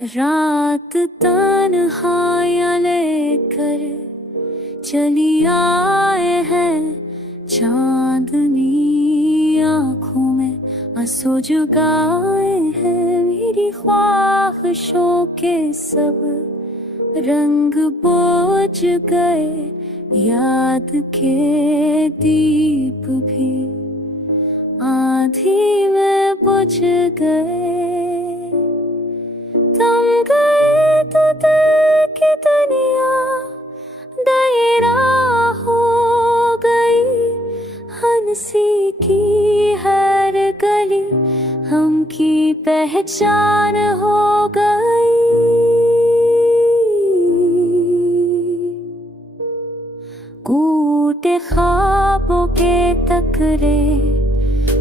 रात तन्हाइयां लेकर चली आए हैं, चांदनी आँखों में आंसू जुगाए हैं। मेरी ख्वाहिशों के सब रंग बोझ गए, याद के दीप भी आंधी में बुझ गए। थम गए तो दिल की दुनिया दायरा हो गई, हंसी की हर गली हम की पहचान हो गई। कूटे ख्वाबों के तकरे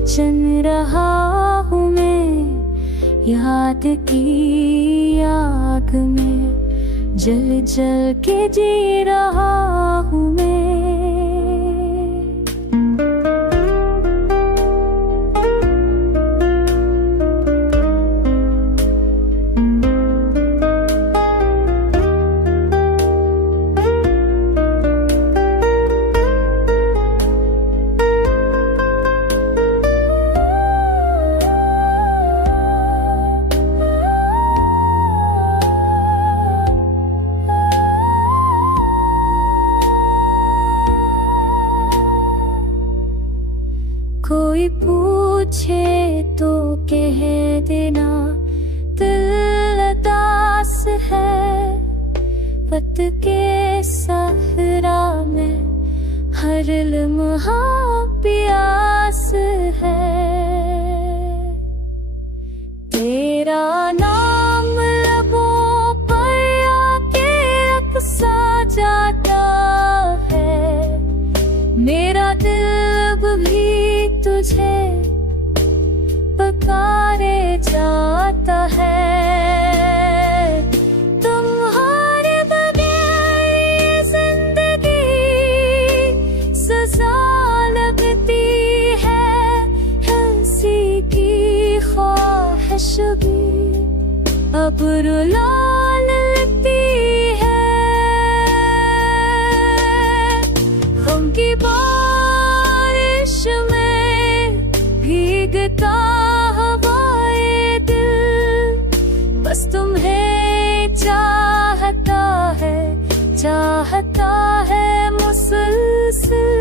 चन रहा हूँ मैं, याद की आग में जल जल के जी रहा हूँ मैं। कोई पूछे तो कह देना दिल उदास है, वक्त के सहरा में हर लम्हा प्यास है। तेरा नाम लबों पर आके रक़्सा जाता है, मेरा दिल भी तुझे पुकारे जाता है। तुम्हारे बगैर ये जिंदगी सजा लगती है, हंसी की ख्वाहिश भी अब रुला लगती है। गम की बारिश में भीगता हवाए दिल, बस तुम्हें चाहता है मुसलसल।